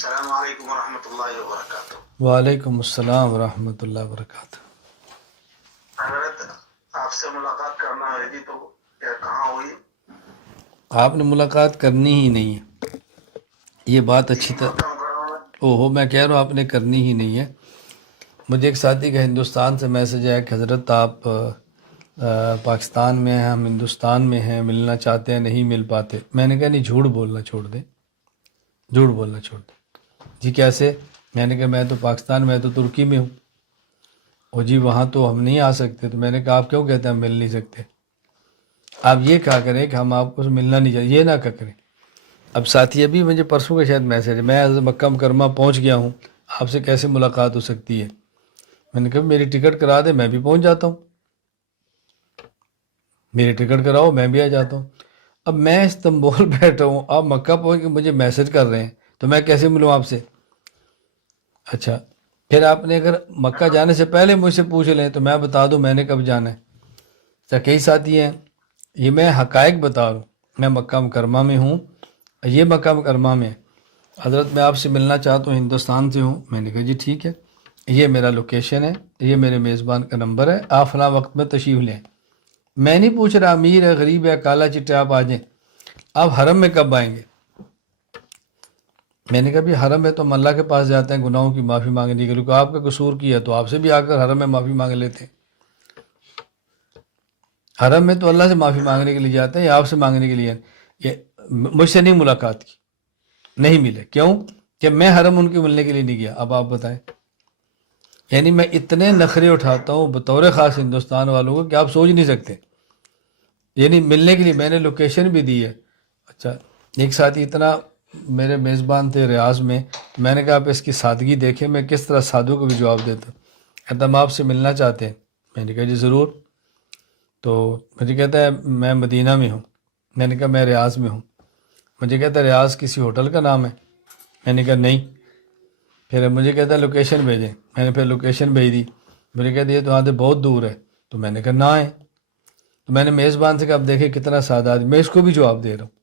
السلام علیکم ورحمۃ اللہ وبرکاتہ۔ وعلیکم السلام ورحمۃ اللہ وبرکاتہ۔ حضرت آپ سے ملاقات کرنا ہے جی، تو کیا کہاں ہوئی؟ آپ نے ملاقات کرنی ہی نہیں ہے، یہ بات اچھی طرح مکہ مکرمہ میں۔ اوہو میں کہہ رہا ہوں آپ نے کرنی ہی نہیں ہے۔ مجھے ایک ساتھی کا ہندوستان سے میسج آیا کہ حضرت آپ پاکستان میں ہیں، ہم ہندوستان میں ہیں، ملنا چاہتے ہیں، نہیں مل پاتے۔ میں نے کہا نہیں، جھوٹ بولنا چھوڑ دیں، جھوٹ بولنا چھوڑ دیں۔ جی کیسے؟ میں نے کہا میں تو پاکستان میں تو ترکی میں ہوں، اور جی وہاں تو ہم نہیں آ سکتے۔ تو میں نے کہا آپ کیوں کہتے ہیں ہم مل نہیں سکتے؟ آپ یہ کہا کریں کہ ہم آپ کو ملنا نہیں چاہیے، یہ نہ کہا کریں۔ اب ساتھی ابھی مجھے پرسوں کا شاید میسج ہے، میں مکہ مکرمہ پہنچ گیا ہوں، آپ سے کیسے ملاقات ہو سکتی ہے؟ میں نے کہا میری ٹکٹ کرا دے، میں بھی پہنچ جاتا ہوں، میری ٹکٹ کراؤ میں بھی آ جاتا ہوں۔ اب میں استنبول بیٹھا ہوں، آپ مکہ پہنچ کے مجھے میسج کر رہے ہیں، تو میں کیسے ملوں آپ سے؟ اچھا پھر آپ نے اگر مکہ جانے سے پہلے مجھ سے پوچھ لیں تو میں بتا دوں میں نے کب جانا ہے۔ اچھا کئی ساتھی ہیں، یہ میں حقائق بتا رہا ہوں، میں مکہ مکرمہ میں ہوں، یہ مکہ مکرمہ میں ہے۔ حضرت میں آپ سے ملنا چاہتا ہوں، ہندوستان سے ہوں۔ میں نے کہا جی ٹھیک ہے، یہ میرا لوکیشن ہے، یہ میرے میزبان کا نمبر ہے، آپ فلاں وقت میں تشریف لیں۔ میں نہیں پوچھ رہا امیر ہے غریب ہے کالا چٹا آپ آ جائیں، آپ حرم میں کب آئیں گے؟ میں نے کہا بھی حرم میں تو ہم اللہ کے پاس جاتے ہیں گناہوں کی معافی مانگنے کے لیے، کیونکہ آپ کا قصور کیا ہے تو آپ سے بھی آ کر حرم میں معافی مانگ لیتے ہیں۔ حرم میں تو اللہ سے معافی مانگنے کے لیے جاتے ہیں یا آپ سے مانگنے کے لیے؟ یہ مجھ سے نہیں ملاقات کی، نہیں ملے، کیوں کہ میں حرم ان کے ملنے کے لیے نہیں گیا۔ اب آپ بتائیں، یعنی میں اتنے نخرے اٹھاتا ہوں بطور خاص ہندوستان والوں کو کہ آپ سوچ نہیں سکتے، یعنی ملنے کے لیے میں نے لوکیشن بھی دی ہے۔ اچھا ایک ساتھی اتنا میرے میزبان تھے ریاض میں، میں نے کہا آپ اس کی سادگی دیکھیں، میں کس طرح سادھو کو بھی جواب دیتا، کہتا ہم آپ سے ملنا چاہتے ہیں۔ میں نے کہا جی ضرور۔ تو مجھے کہتا ہے میں مدینہ میں ہوں، میں نے کہا میں ریاض میں ہوں۔ مجھے کہتا ہے ریاض کسی ہوٹل کا نام ہے؟ میں نے کہا نہیں۔ پھر مجھے کہتا ہے لوکیشن بھیجیں، میں نے پھر لوکیشن بھیج دی۔ مجھے کہتے یہ تو وہاں سے بہت دور ہے، تو میں نے کہا نہ آئیں۔ تو میں نے میزبان سے کہا اب دیکھیں کتنا سادہ آدمی، میں اس کو بھی جواب دے رہا ہوں،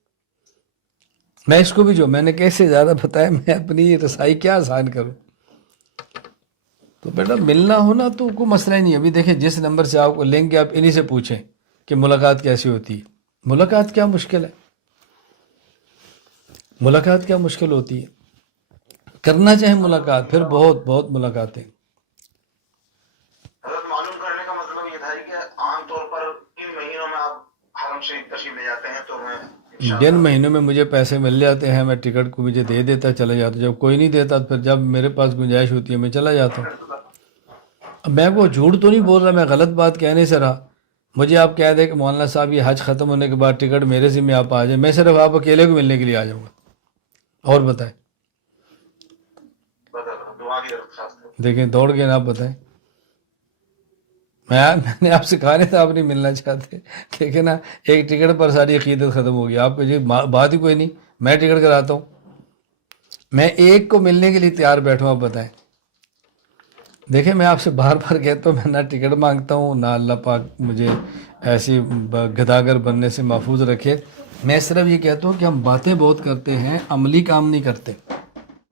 میں اس کو بھی جو میں نے کیسے زیادہ بتایا، میں اپنی رسائی کیا آسان کروں؟ تو بیٹا ملنا ہونا تو کوئی مسئلہ ہی نہیں ہے۔ ابھی دیکھیں جس نمبر سے آپ کو لیں گے آپ انہی سے پوچھیں کہ ملاقات کیسی ہوتی ہے۔ ملاقات کیا مشکل ہے؟ ملاقات کیا مشکل ہوتی ہے؟ کرنا چاہے ملاقات، پھر بہت بہت ملاقاتیں۔ حضرت معلوم کرنے کا مطلب یہ تھا کہ عام طور پر کن مہینوں میں آپ حرم سے تشریف لے جاتے ہیں؟ تو میں جن مہینوں میں مجھے پیسے مل جاتے ہیں میں ٹکٹ کو مجھے دے دیتا چلا جاتا، جب کوئی نہیں دیتا پھر جب میرے پاس گنجائش ہوتی ہے میں چلا جاتا ہوں۔ اب میں وہ جھوٹ تو نہیں بول رہا، میں غلط بات کہنے سے رہا۔ مجھے آپ کہہ دیں کہ مولانا صاحب یہ حج ختم ہونے کے بعد ٹکٹ میرے ذمہ آپ آ جائیں، میں صرف آپ اکیلے کو ملنے کے لیے آ جاؤں گا، اور بتائیں۔ دعا کی درخواست ہے۔ دیکھیں دوڑ کے آپ بتائیں، میں نے آپ سے کہا نہیں تھا آپ نہیں ملنا چاہتے، کہ نا ایک ٹکٹ پر ساری عقیدت ختم ہو گئی۔ آپ کو جی بات ہی کوئی نہیں، میں ٹکٹ کراتا ہوں، میں ایک کو ملنے کے لیے تیار بیٹھوں، آپ بتائیں۔ دیکھیں میں آپ سے بار بار کہتا ہوں میں نہ ٹکٹ مانگتا ہوں، نہ اللہ پاک مجھے ایسی گداگر بننے سے محفوظ رکھے۔ میں صرف یہ کہتا ہوں کہ ہم باتیں بہت کرتے ہیں، عملی کام نہیں کرتے۔